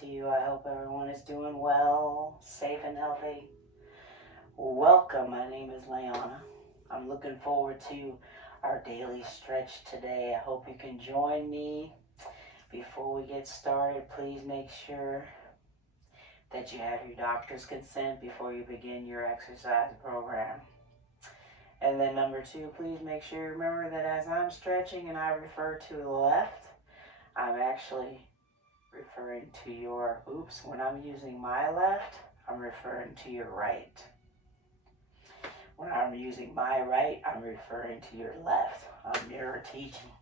to you. I hope everyone is doing well, safe and healthy. Welcome. My name is Leona. I'm looking forward to our daily stretch today. I hope you can join me. Before we get started, please make sure that you have your doctor's consent before you begin your exercise program. And then number two, please make sure you remember that as I'm stretching and I refer to the left, I'm actually referring to your, when I'm using my left, I'm referring to your right. When I'm using my right, I'm referring to your left. I'm mirror teaching.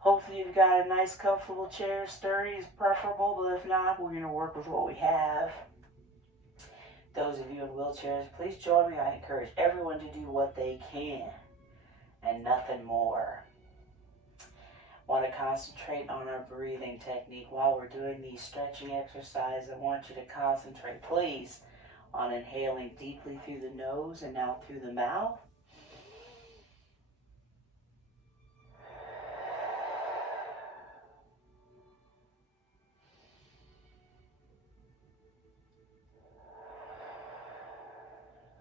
Hopefully you've got a nice comfortable chair. Sturdy is preferable, but if not, we're going to work with what we have. Those of you in wheelchairs, please join me. I encourage everyone to do what they can and nothing more. Want to concentrate on our breathing technique while we're doing these stretching exercises. I want you to concentrate, please, on inhaling deeply through the nose and out through the mouth.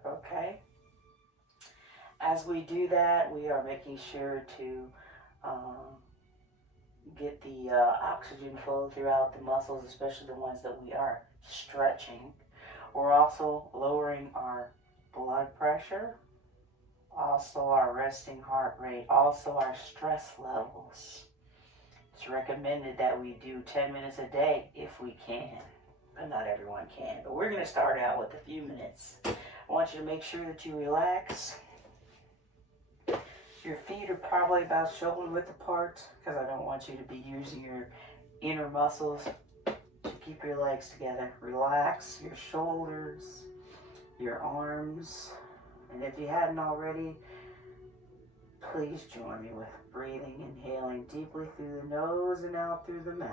Okay. As we do that, we are making sure to get the oxygen flow throughout the muscles, especially the ones that we are stretching. We're also lowering our blood pressure, also our resting heart rate, also our stress levels. It's recommended that we do 10 minutes a day if we can, but not everyone can. But we're going to start out with a few minutes. I want you to make sure that you relax. Your feet are probably about shoulder width apart because I don't want you to be using your inner muscles to keep your legs together. Relax your shoulders, your arms, and if you hadn't already, please join me with breathing, inhaling deeply through the nose and out through the mouth.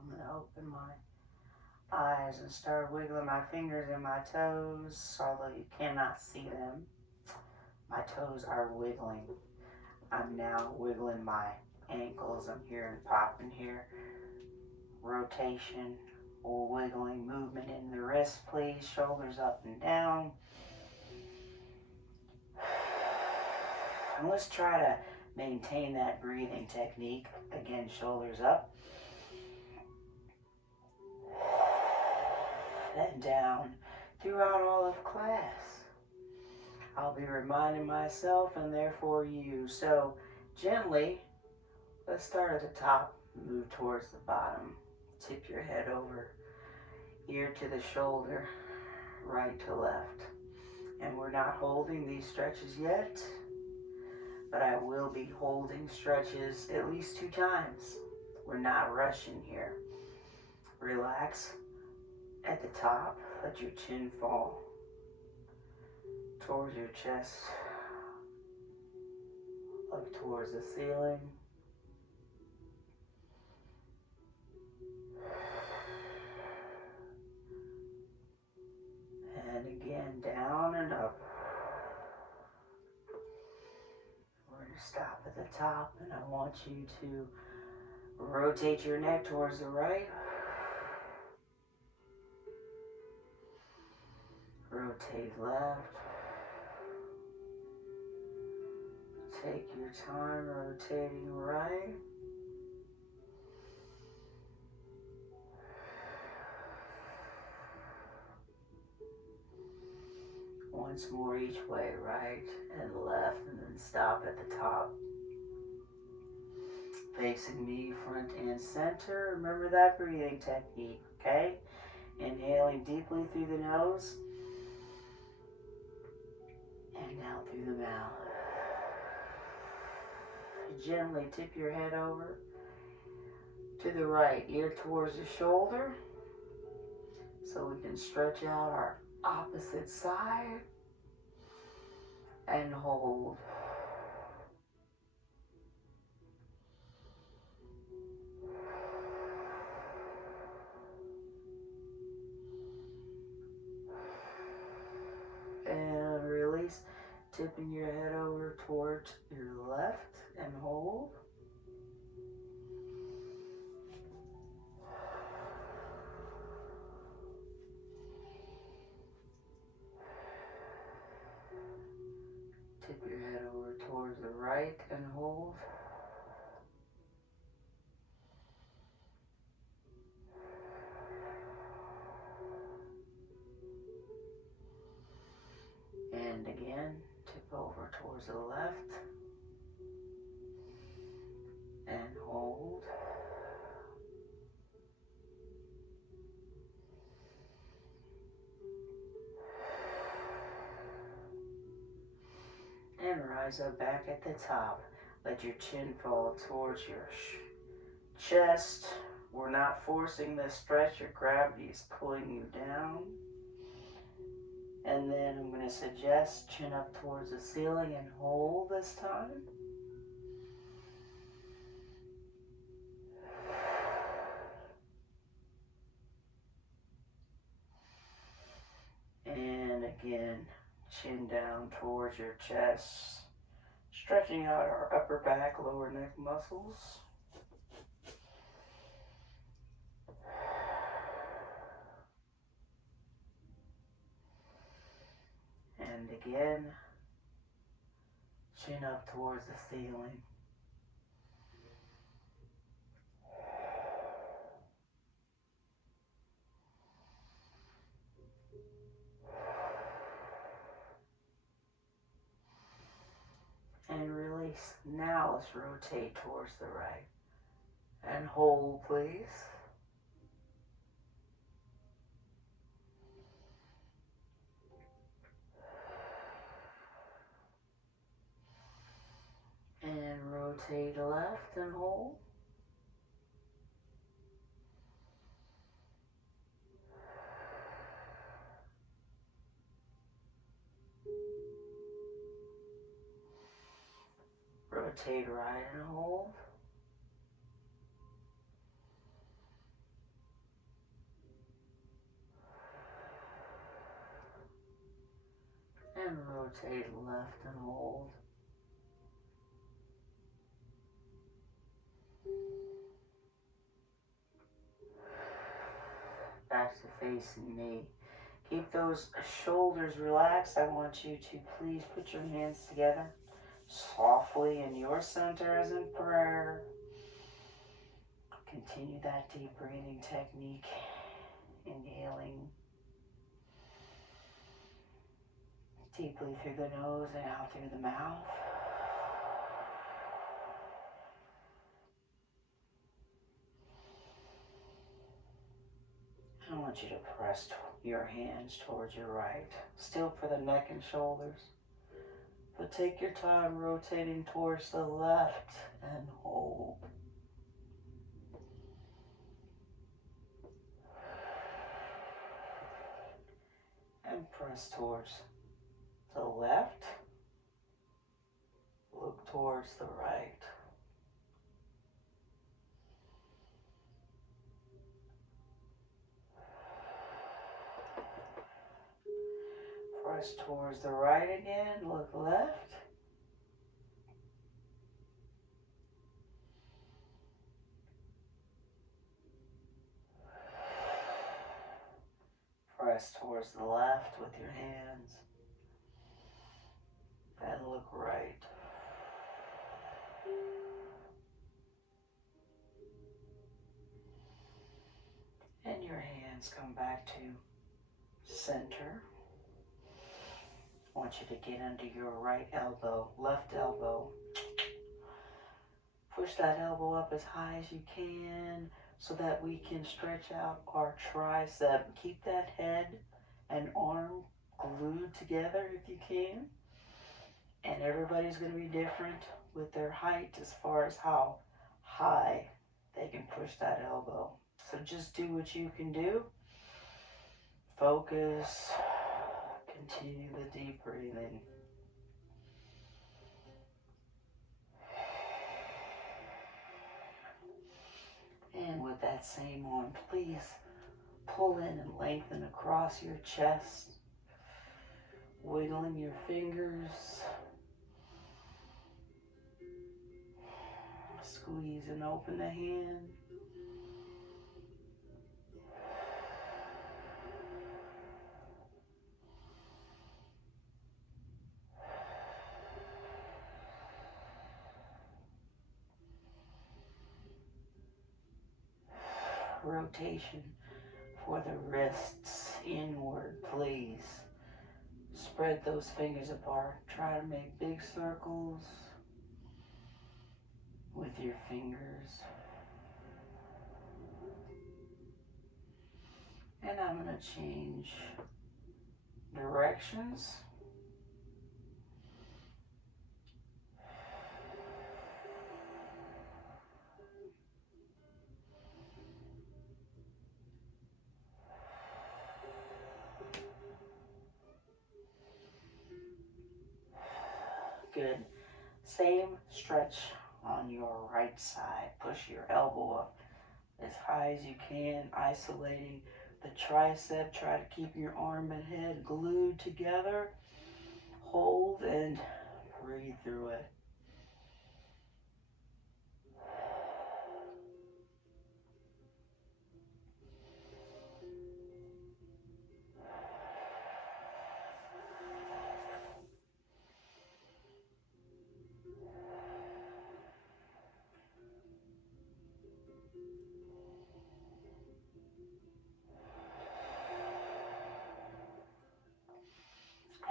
I'm going to open my eyes and start wiggling my fingers and my toes, although you cannot see them. My toes are wiggling. I'm now wiggling my ankles. I'm hearing popping here. Rotation or wiggling movement in the wrist, please. Shoulders up and down. And let's try to maintain that breathing technique. Again, shoulders up. And down throughout all of class. I'll be reminding myself and therefore you. So gently, let's start at the top, move towards the bottom. Tip your head over, ear to the shoulder, right to left. And we're not holding these stretches yet. but I will be holding stretches at least 2 times. We're not rushing here. Relax at the top. Let your chin fall towards your chest, up towards the ceiling. And again, down and up. We're going to stop at the top, and I want you to rotate your neck towards the right. Rotate left. Take your time rotating right. Once more each way, right and left, and then stop at the top. Facing me, front and center. Remember that breathing technique, okay? Inhaling deeply through the nose and out through the mouth. Gently tip your head over to the right, ear towards the shoulder, so we can stretch out our opposite side and hold. And release, tipping your head over towards your left and hold. Tip your head over towards the right and hold. And again, tip over towards the left and hold. And rise up back at the top. Let your chin fall towards your chest. We're not forcing this stretch. Your gravity is pulling you down. And then I'm going to suggest chin up towards the ceiling and hold this time. And again, chin down towards your chest, stretching out our upper back, lower neck muscles. And again, chin up towards the ceiling. And release. Now let's rotate towards the right. And hold, please. And rotate left and hold. Rotate right and hold. And rotate left and hold. Back to facing me. Keep those shoulders relaxed. I want you to please put your hands together softly in your center as in prayer. Continue that deep breathing technique. Inhaling deeply through the nose and out through the mouth. I want you to press your hands towards your right, still for the neck and shoulders. But take your time rotating towards the left and hold. And press towards the left. Look towards the right. Press towards the right again, look left. Press towards the left with your hands. And look right. And your hands come back to center. I want you to get under your right elbow, left elbow. Push that elbow up as high as you can so that we can stretch out our tricep. Keep that head and arm glued together if you can. And everybody's going to be different with their height as far as how high they can push that elbow. So just do what you can do. Focus. Continue the deep breathing. And with that same arm, please pull in and lengthen across your chest, wiggling your fingers, squeeze and open the hand. Rotation for the wrists inward, please. Spread those fingers apart. Try to make big circles with your fingers. And I'm going to change directions. Good. Same stretch on your right side. Push your elbow up as high as you can, isolating the tricep. Try to keep your arm and head glued together. Hold and breathe through it.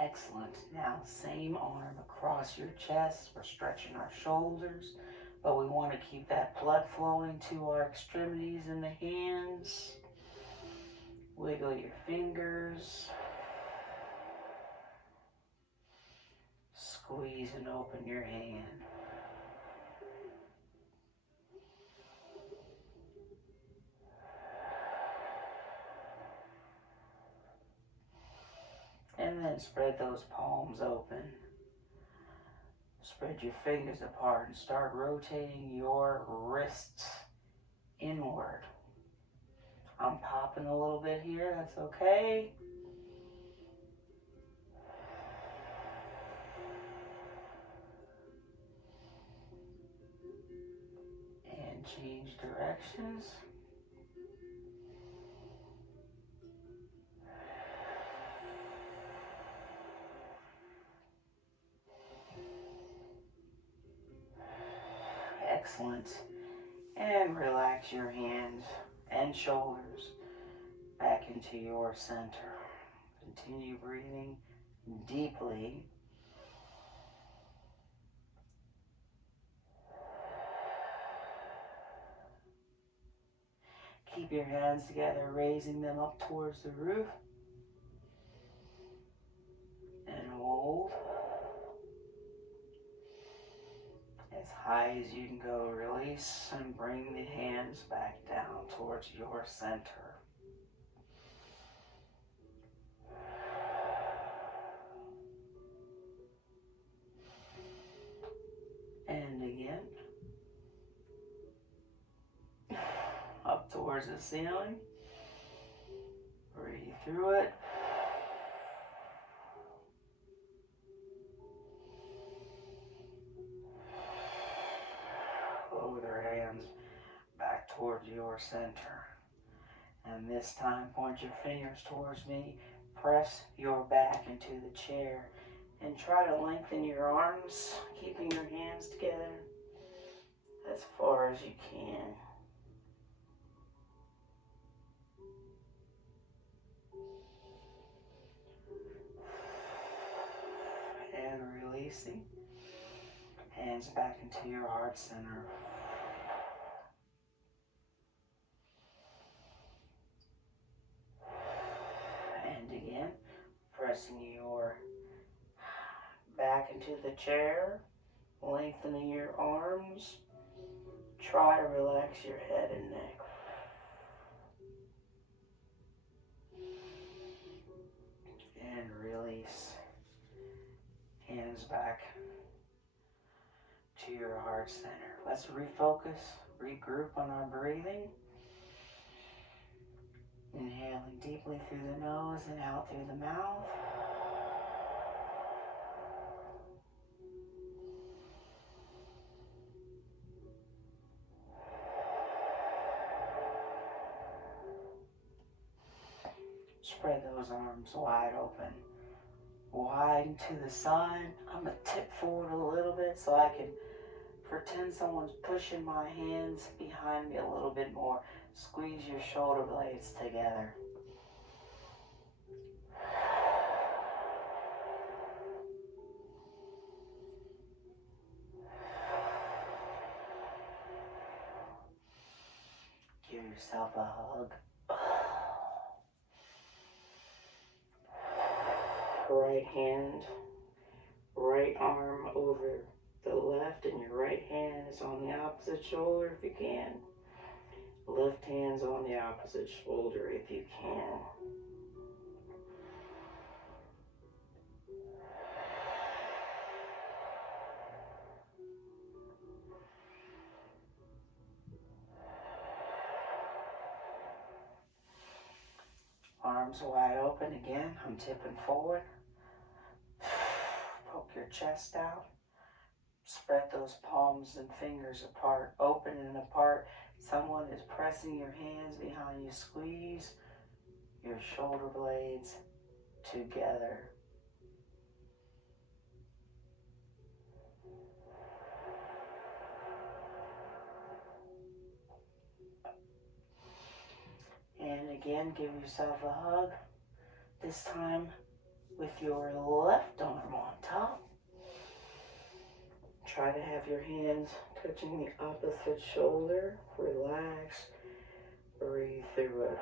Excellent. Now, same arm across your chest. We're stretching our shoulders, but we want to keep that blood flowing to our extremities in the hands. Wiggle your fingers. Squeeze and open your hand. And then spread those palms open. Spread your fingers apart and start rotating your wrists inward. I'm popping a little bit here, that's okay. And change directions. Excellent. And relax your hands and shoulders back into your center. Continue breathing deeply. Keep your hands together, raising them up towards the roof. And hold. As high as you can go, release and bring the hands back down towards your center. And again, up towards the ceiling. Breathe through it. Lower their hands back towards your center. And this time, point your fingers towards me. Press your back into the chair. And try to lengthen your arms, keeping your hands together as far as you can. And releasing. Hands back into your heart center. And again, pressing your back into the chair, lengthening your arms. Try to relax your head and neck. And release. Hands back to your heart center. Let's refocus, regroup on our breathing. Inhaling deeply through the nose and out through the mouth. Spread those arms wide open. Wide to the side. I'm going to tip forward a little bit so I can pretend someone's pushing my hands behind me a little bit more. Squeeze your shoulder blades together. Give yourself a hug. Right hand, right arm over the left, and your right hand is on the opposite shoulder if you can. Left hand's on the opposite shoulder if you can. Arms wide open again. I'm tipping forward. Poke your chest out. Spread those palms and fingers apart, open and apart. Someone is pressing your hands behind you. Squeeze your shoulder blades together. And again, give yourself a hug. This time with your left arm on top. Try to have your hands touching the opposite shoulder. Relax. Breathe through it.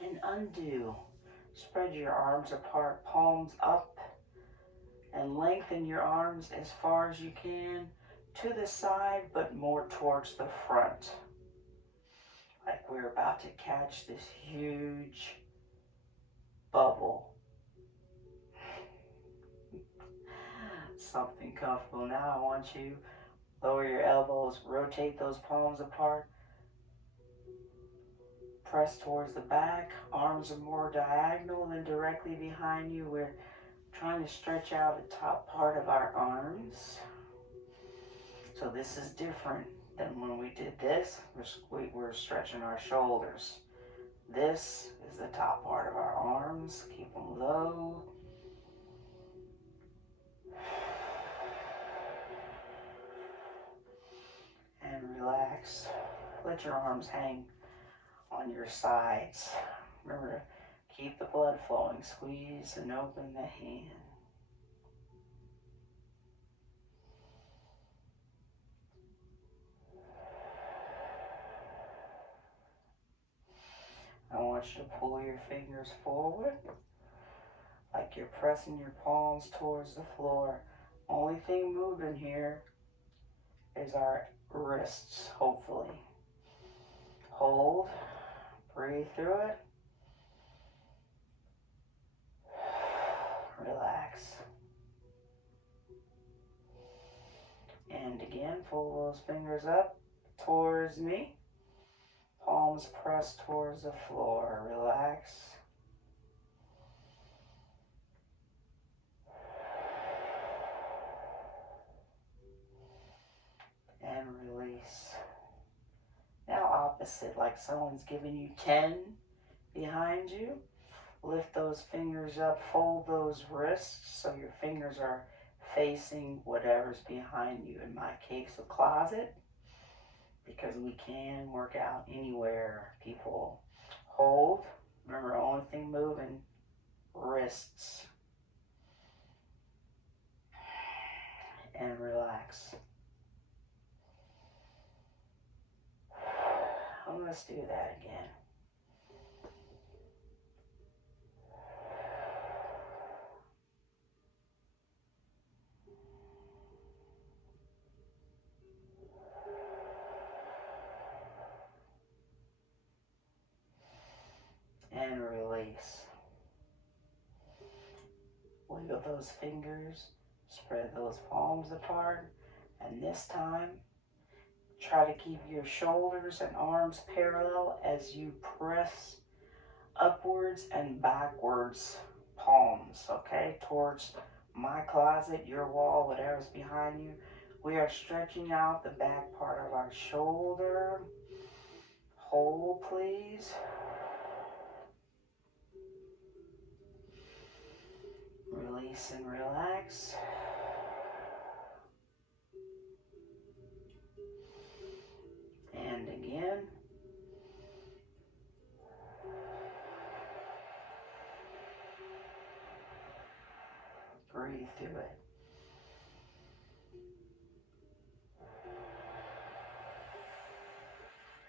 And undo. Spread your arms apart, palms up, and lengthen your arms as far as you can to the side, but more towards the front. Like we're about to catch this huge bubble. Something comfortable. Now I want you to lower your elbows, rotate those palms apart, press towards the back. Arms are more diagonal than directly behind you. We're trying to stretch out the top part of our arms. So this is different than when we did this. We're stretching our shoulders. This is the top part of our arms. Keep them low. And relax. Let your arms hang on your sides. Remember to keep the blood flowing. Squeeze and open the hand. want you to pull your fingers forward like you're pressing your palms towards the floor. Only thing moving here is our wrists, hopefully. Hold, breathe through it. Relax. And again, pull those fingers up towards me. Palms pressed towards the floor. Relax. And release. Now opposite, like someone's giving you 10 behind you. Lift those fingers up, fold those wrists so your fingers are facing whatever's behind you. In my case, a closet, because we can work out anywhere, people. Hold. Remember, only thing moving, wrists. And relax. Let's do that again. And release. Wiggle those fingers, spread those palms apart, and this time try to keep your shoulders and arms parallel as you press upwards and backwards palms, okay, towards my closet, your wall, whatever's behind you. We are stretching out the back part of our shoulder. Hold, please. Release and relax. And again. Breathe through it.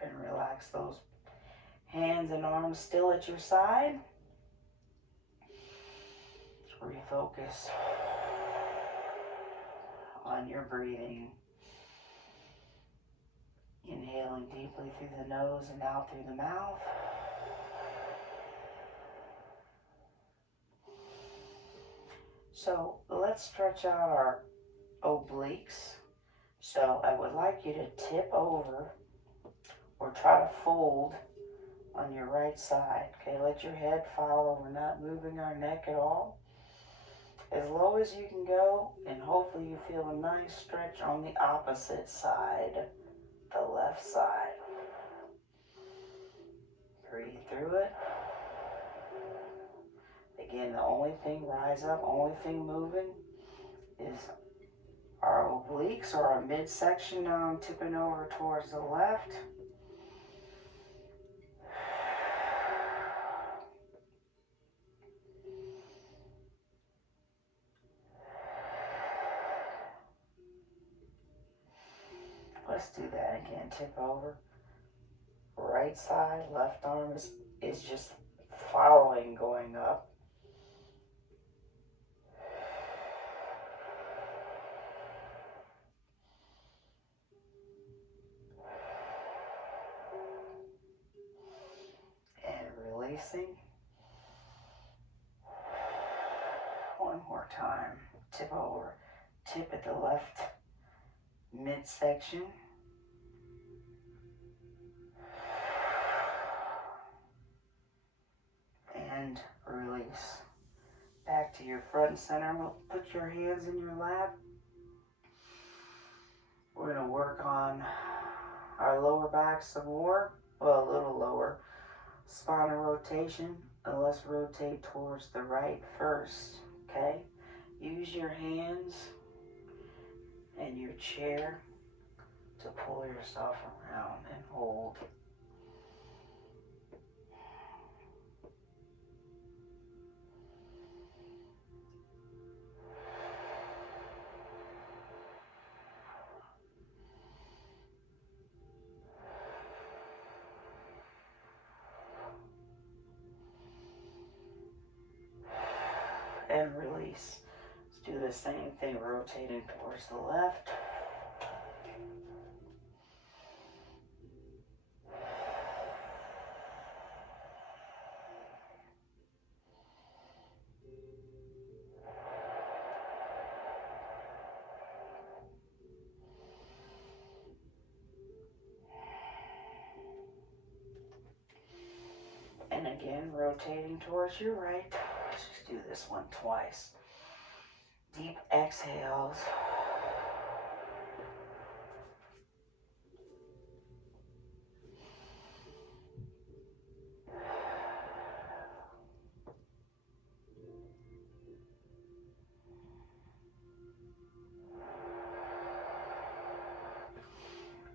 And relax those hands and arms still at your side. Refocus on your breathing. Inhaling deeply through the nose and out through the mouth. So let's stretch out our obliques. So I would like you to tip over or try to fold on your right side. Okay, let your head follow. We're not moving our neck at all. As low as you can go, and hopefully you feel a nice stretch on the opposite side, the left side. Breathe through it. Again, the only thing rise up, only thing moving is our obliques or our midsection. Now I'm tipping over towards the left. Let's do that again. Tip over. Right side, left arm is just following, going up. And releasing. One more time. Tip over. Tip at the left midsection. And release. Back to your front center. We'll put your hands in your lap. We're going to work on our lower back some more. Well, a little lower. Spinal rotation. And let's rotate towards the right first. Okay? Use your hands and your chair to pull yourself around and hold. and release. Let's do the same thing, rotating towards the left. And again, rotating towards your right. Let's just do this one twice. Deep exhales.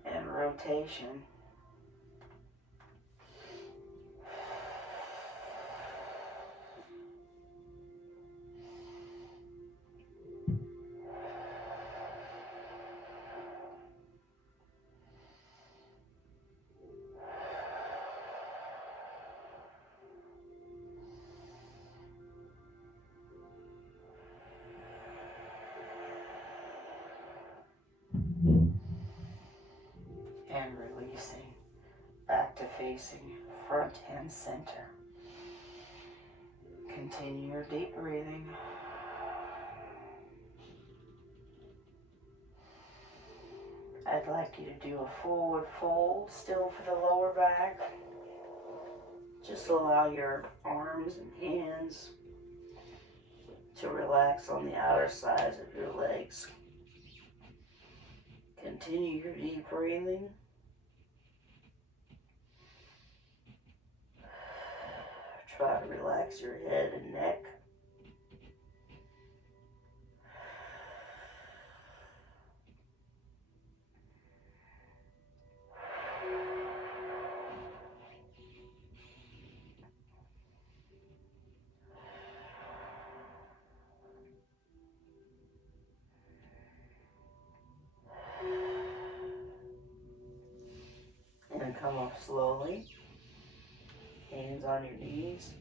And rotation. And releasing. Back to facing front and center. Continue your deep breathing. I'd like you to do a forward fold still for the lower back. Just allow your arms and hands to relax on the outer sides of your legs. Continue your deep breathing. Try to relax your head and neck. And come up slowly. Hands on your knees.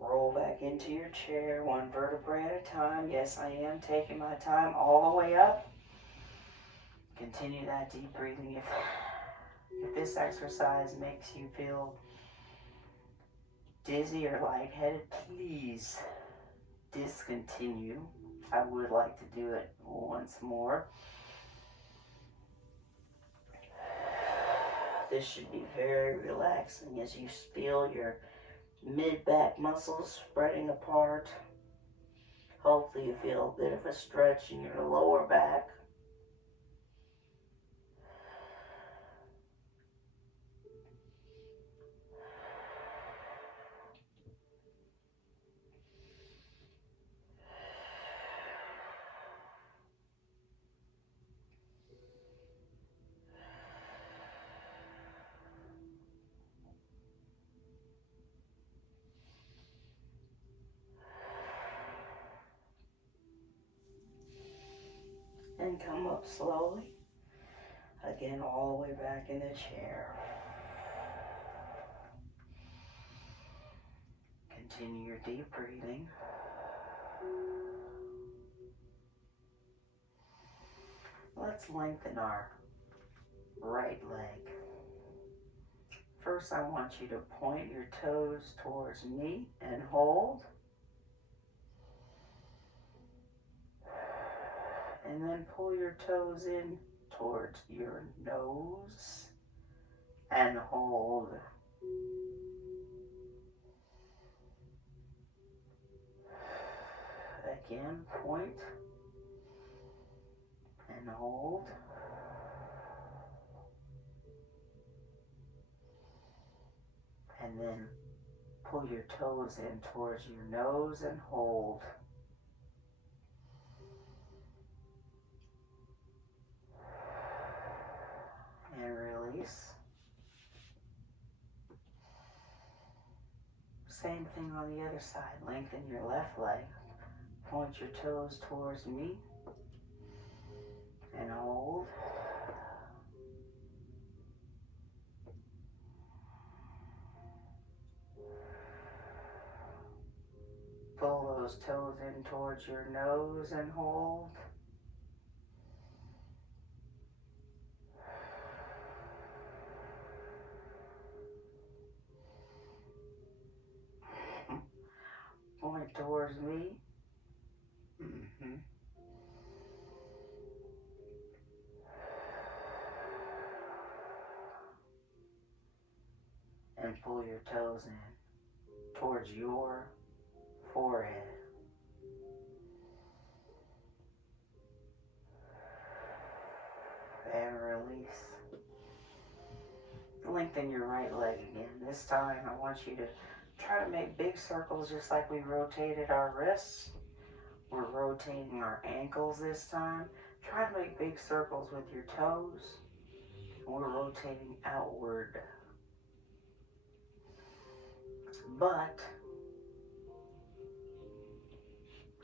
Roll back into your chair, one vertebrae at a time. Yes, I am taking my time all the way up. Continue that deep breathing. If this exercise makes you feel dizzy or lightheaded, please discontinue. I would like to do it once more. This should be very relaxing as you feel your mid-back muscles spreading apart. Hopefully you feel a bit of a stretch in your lower back. And come up slowly. Again, all the way back in the chair. Continue your deep breathing. Let's lengthen our right leg. First, I want you to point your toes towards me and hold. And then pull your toes in towards your nose and hold. Again, point and hold. And then pull your toes in towards your nose and hold. And release. Same thing on the other side. Lengthen your left leg. Point your toes towards me and hold. Pull those toes in towards your nose and hold. Point towards me. And pull your toes in towards your forehead. And release. Lengthen your right leg again. This time I want you to try to make big circles just like we rotated our wrists. We're rotating our ankles this time. Try to make big circles with your toes. We're rotating outward. But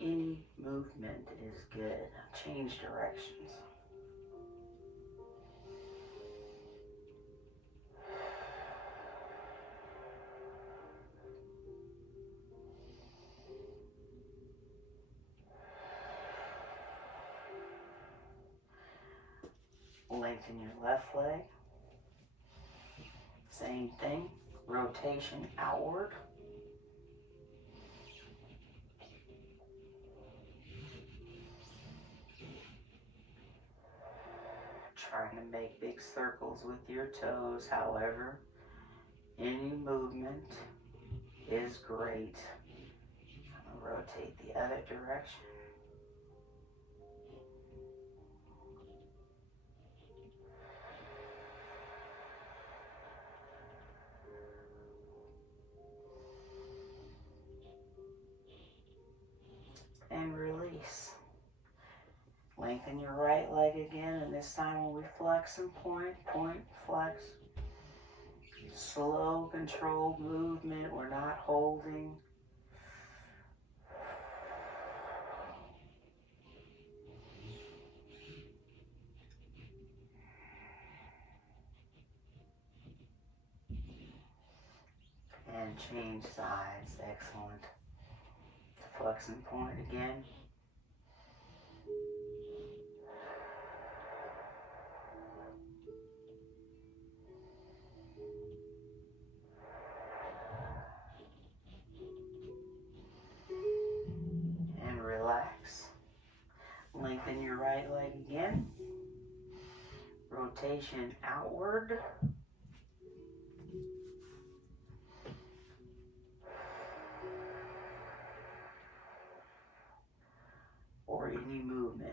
any movement is good. Change directions. Lengthen your left leg. Same thing. Rotation outward. Trying to make big circles with your toes. However, any movement is great. I'm going to rotate the other direction. And release. Lengthen your right leg again, and this time when we flex and point, flex. Slow, controlled movement. We're not holding. And change sides. Excellent. Flex and point again. And relax. Lengthen your right leg again. Rotation outward. Or any movement.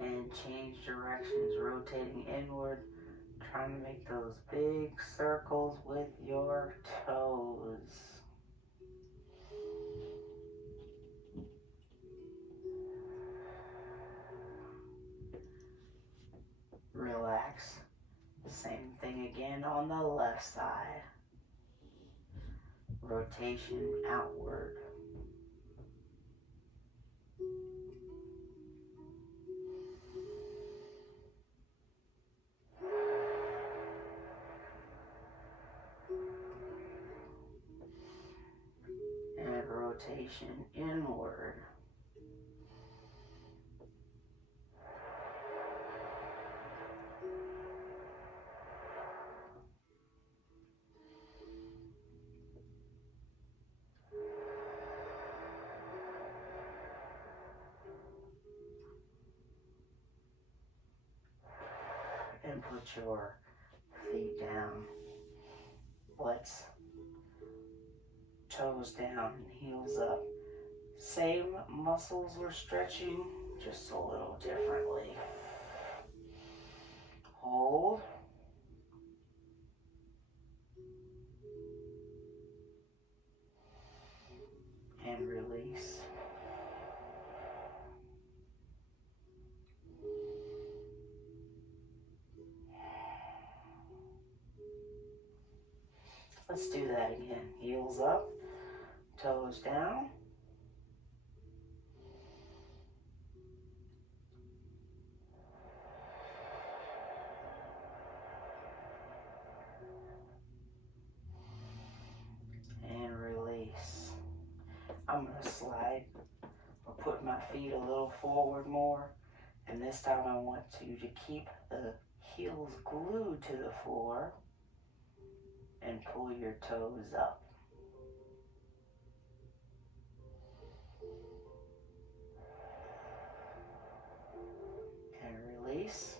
And change directions, rotating inward, trying to make those big circles with your toes. Relax. Same thing again on the left side. Rotation outward. And rotation inward. And put your feet down. Let's toes down, heels up. Same muscles we're stretching, just a little differently. Hold. And release. Let's do that again. Heels up, toes down. side, or put my feet a little forward more. And this time I want you to keep the heels glued to the floor and pull your toes up. And release.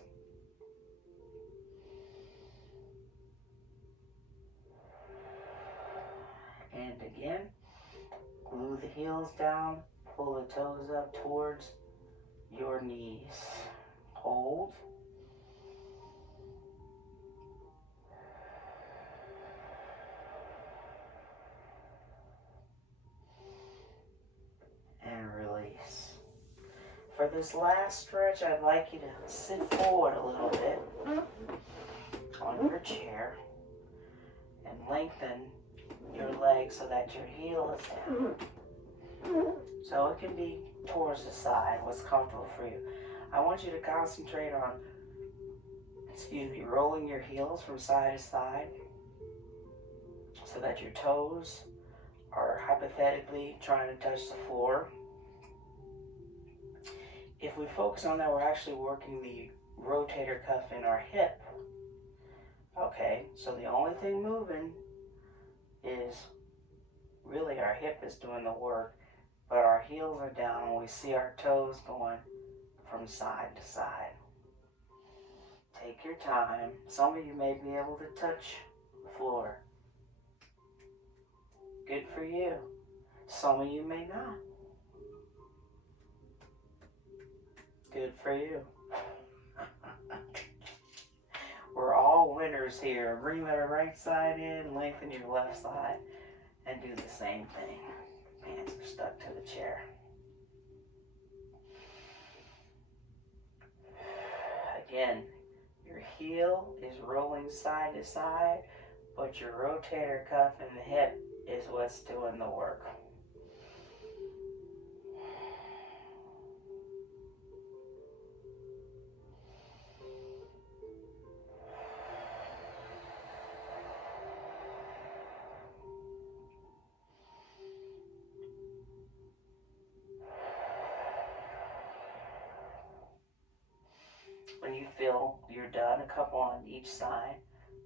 And again, glue the heels down, pull the toes up towards your knees. Hold. And release. For this last stretch, I'd like you to sit forward a little bit on your chair and lengthen your legs so that your heel is down. So it can be towards the side, what's comfortable for you. I want you to concentrate on, rolling your heels from side to side so that your toes are hypothetically trying to touch the floor. If we focus on that, we're actually working the rotator cuff in our hip. Okay, so the only thing moving is really our hip is doing the work, but our heels are down and we see our toes going from side to side. Take your time. Some of you may be able to touch the floor. Good for you. Some of you may not. Good for you. We're all winners here. Bring the right side in, lengthen your left side, and do the same thing. Hands are stuck to the chair. Again, your heel is rolling side to side, but your rotator cuff and the hip is what's doing the work. When you feel you're done, a couple on each side,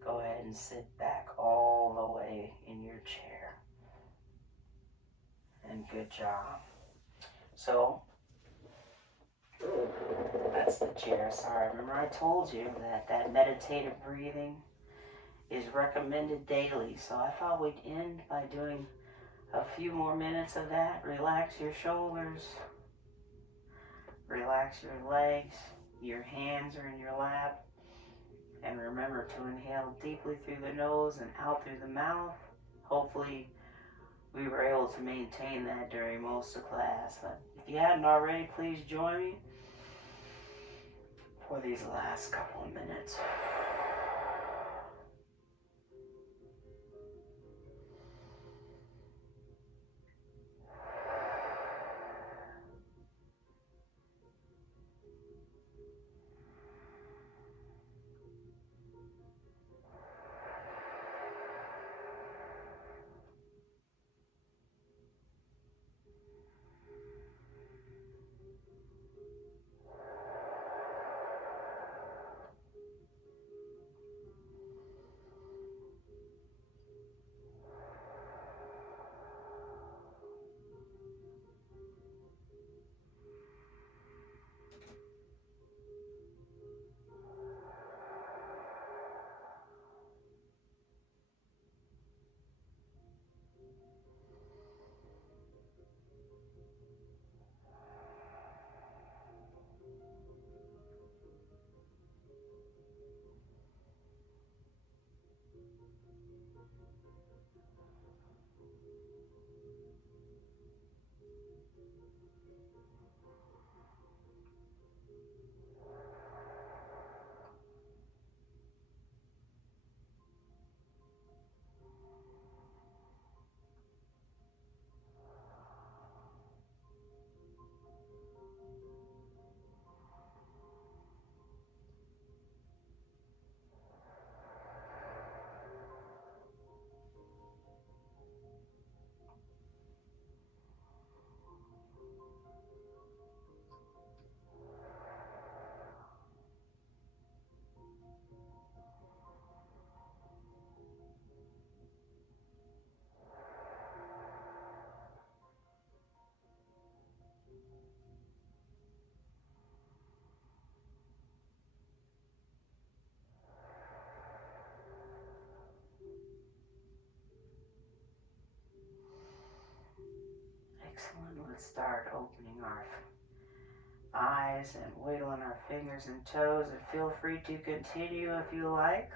go ahead and sit back all the way in your chair. And good job. So, that's the chair. Sorry, remember I told you that meditative breathing is recommended daily. So I thought we'd end by doing a few more minutes of that. Relax your shoulders. Relax your legs. Your hands are in your lap. And remember to inhale deeply through the nose and out through the mouth. Hopefully we were able to maintain that during most of class. But if you hadn't already, please join me for these last couple of minutes. start opening our eyes and wiggling our fingers and toes, and feel free to continue if you like.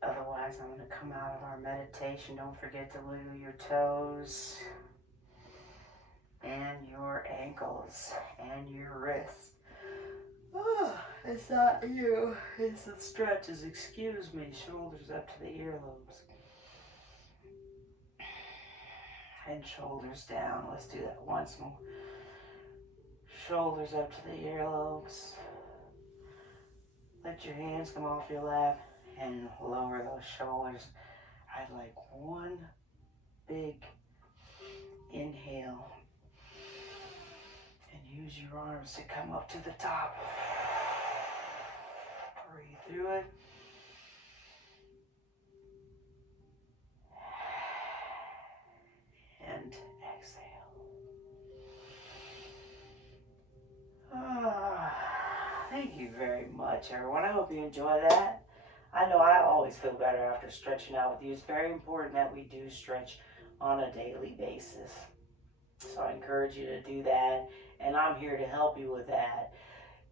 Otherwise, I'm going to come out of our meditation. Don't forget to wiggle your toes and your ankles and your wrists. Oh, it's not you, it's the stretches. Excuse me. Shoulders up to the earlobes. And shoulders down. Let's do that once more. Shoulders up to the earlobes. Let your hands come off your lap and lower those shoulders. I'd like one big inhale. And use your arms to come up to the top. Breathe through it. And exhale. Thank you very much, everyone. I hope you enjoy that. I know I always feel better after stretching out with you. It's very important that we do stretch on a daily basis. So I encourage you to do that, and I'm here to help you with that.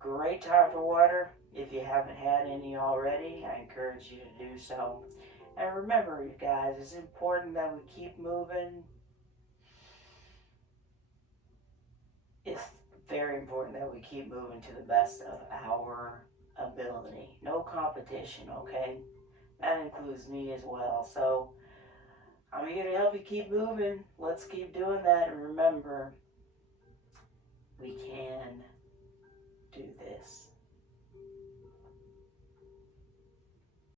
Great time for water. If you haven't had any already, I encourage you to do so. And remember, you guys, it's important that we keep moving. It's very important that we keep moving to the best of our ability. No competition, okay? That includes me as well. So I'm here to help you keep moving. Let's keep doing that. And remember, we can do this.